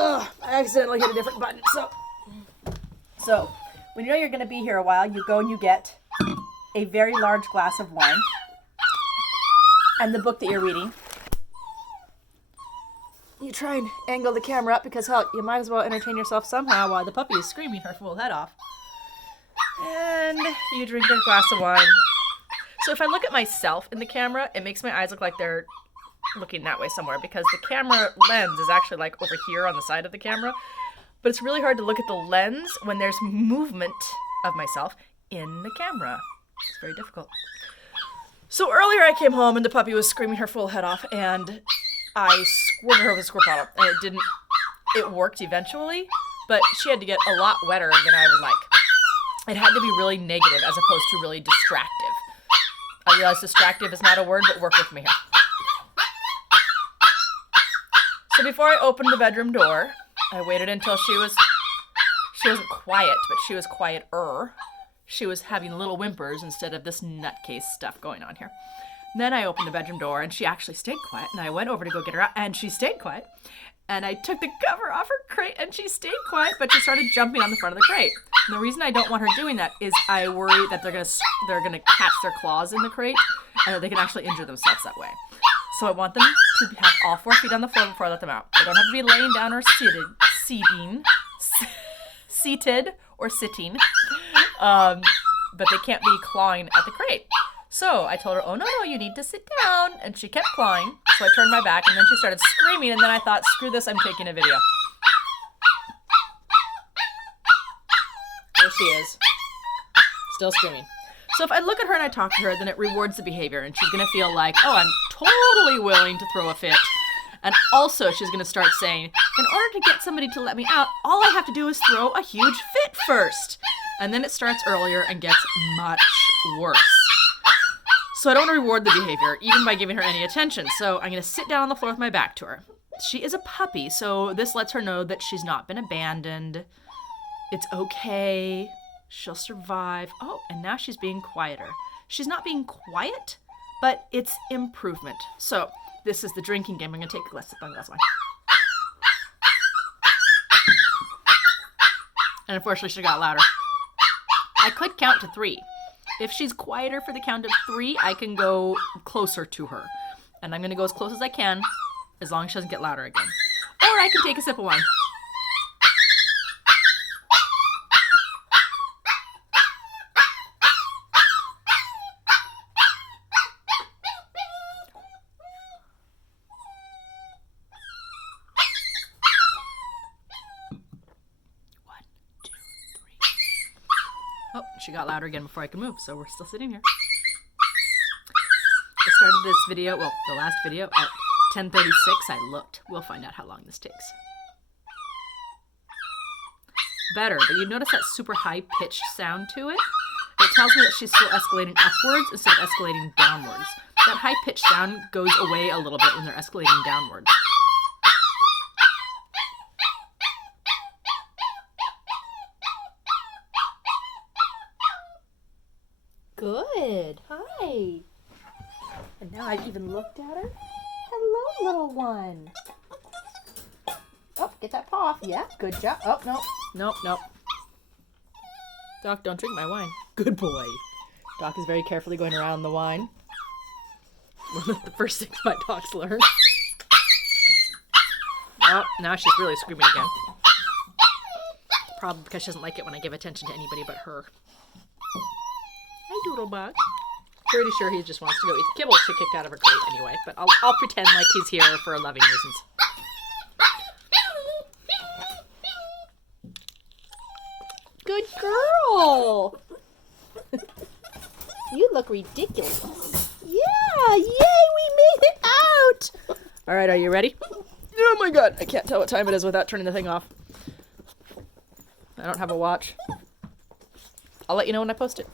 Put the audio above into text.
I accidentally hit a different button. So when you know you're going to be here a while, you go and you get a very large glass of wine and the book that you're reading. You try and angle the camera up because, hell, you might as well entertain yourself somehow while the puppy is screaming her full head off. And you drink a glass of wine. So if I look at myself in the camera, it makes my eyes look like they're looking that way somewhere because the camera lens is actually like over here on the side of the camera. But it's really hard to look at the lens when there's movement of myself in the camera. It's very difficult. So earlier I came home and the puppy was screaming her full head off and I squirted her with a squirt bottle and it worked eventually, but she had to get a lot wetter than I would like. It had to be really negative as opposed to really distractive. I realize distractive is not a word, but work with me here. So before I opened the bedroom door, I waited until she wasn't quiet, but she was quieter. She was having little whimpers instead of this nutcase stuff going on here. And then I opened the bedroom door and she actually stayed quiet. And I went over to go get her out and she stayed quiet. And I took the cover off her crate and she stayed quiet, but she started jumping on the front of the crate. And the reason I don't want her doing that is I worry that they're gonna catch their claws in the crate and that they can actually injure themselves that way. So I want them to have all 4 feet on the floor before I let them out. They don't have to be laying down or seated or sitting, but they can't be clawing at the crate. So I told her, oh, no, you need to sit down. And she kept clawing. So I turned my back and then she started screaming. And then I thought, screw this, I'm taking a video. There she is. Still screaming. So if I look at her and I talk to her, then it rewards the behavior. And she's going to feel like, oh, I'm totally willing to throw a fit. And also she's going to start saying, in order to get somebody to let me out, all I have to do is throw a huge fit first. And then it starts earlier and gets much worse. So I don't want to reward the behavior, even by giving her any attention. So I'm going to sit down on the floor with my back to her. She is a puppy, so this lets her know that she's not been abandoned. It's okay. She'll survive. Oh, and now she's being quieter. She's not being quiet, but it's improvement. So this is the drinking game. I'm going to take a glass of wine. And unfortunately, she got louder. I could count to 3. If she's quieter for the count of 3, I can go closer to her. And I'm going to go as close as I can, as long as she doesn't get louder again. Or I can take a sip of wine. Oh, she got louder again before I could move, so we're still sitting here. I started this video, well, the last video, at 10:36. I looked. We'll find out how long this takes. Better, but you notice that super high-pitched sound to it? It tells me that she's still escalating upwards instead of escalating downwards. That high-pitched sound goes away a little bit when they're escalating downwards. Good. Hi. And now I've even looked at her. Hello, little one. Oh, get that paw off. Yeah, good job. Oh, no. Nope. Doc, don't drink my wine. Good boy. Doc is very carefully going around the wine. One of the first things my dogs learn. Oh, now she's really screaming again. Probably because she doesn't like it when I give attention to anybody but her. Hi, Doodlebug. Pretty sure he just wants to go eat the kibble she kicked out of her crate anyway, but I'll pretend like he's here for loving reasons. Good girl! You look ridiculous. Yeah! Yay! We made it out! Alright, are you ready? Oh my god! I can't tell what time it is without turning the thing off. I don't have a watch. I'll let you know when I post it.